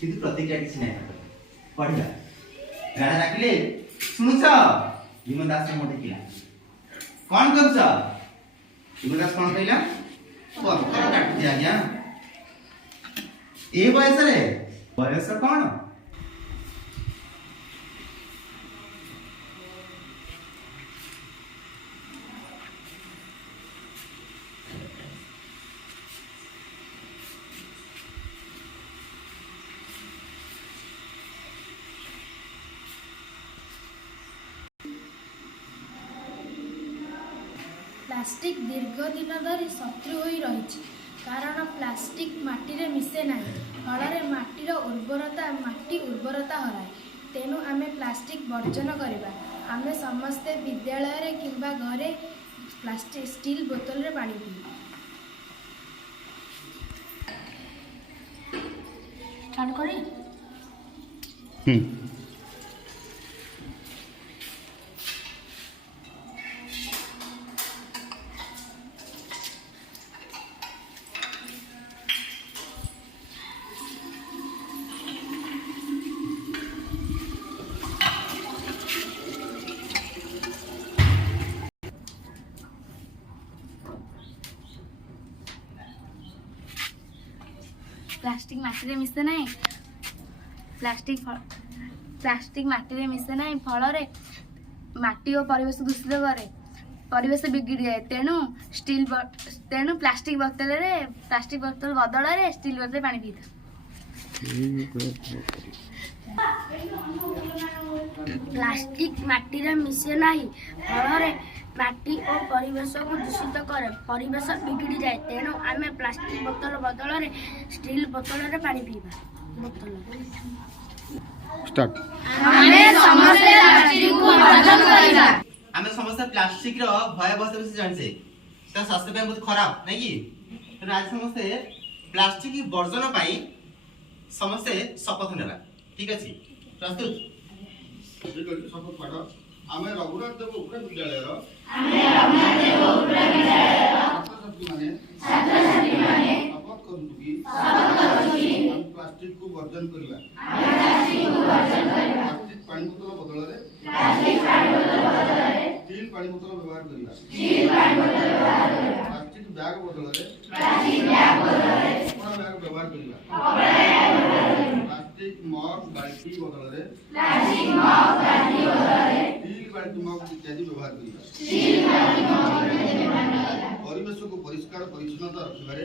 किंतु प्रतिक्रिया किसी नहीं पढ़िया गाड़ा डाकिले सुनुछ भीम दास मोटे किला कौन करूछ भीम दास कौन कहला पत्थर काटि आज्ञा ए बयस कौन प्लास्टिक दीर्घ दिन धरी शत्रु हो रही कारण प्लास्टिक माटी रे मिसे ना फल माटीर उर्वरता हराए तेणु आमे प्लास्टिक वर्जन करवा आमे समस्ते विद्यालय किंबा घरे प्लास्टिक स्टील बोतल रे पानी पी स्टार्ट करी प्लास्टिक माटी रे मिसे ना प्लास्टिक माटी रे मिसे ना फल माटी और परिवेश दूषित करे परिवेश बिगिड़ जाए तेणु प्लास्टिक बोतल बदल रे स्टील बोतल पानी पी प्लास्टिक माटी रे मिसे ना फल माटी और परिवेश को दूषित करे परिवेश बिगिड़ जाए तेणु आमे प्लास्टिक बोतल बदल रे स्टील बोतल रे पानी पीवा बोतल स्टार्ट आमे समस्त प्लास्टिक रो भयावह विषय जानसे तो स्वास्थ्य पे बहुत खराब नहीं कि तो आज समस्त प्लास्टिक वर्जन पाई समस्त शपथ नेला ठीक अछि प्रस्तुत शपथ पाठ आमे रघुनाथ देव उपरा विद्यालय छात्र-छात्री माने शपथ करंतु कि हम प्लास्टिक को वर्जन करबा प्लास्टिक पानी बोतल बदल रे स्टील पानी बोतल व्यवहार करबा प्लास्टिक बैग बदल रे कपड़ा बैग व्यवहार करबा प्लास्टिक मग बाल्टी बदल रे स्टील बाल्टी मग इत्यादि व्यवहार करबा परिवेश को परिष्कार परिच्छन्नता रखिबारे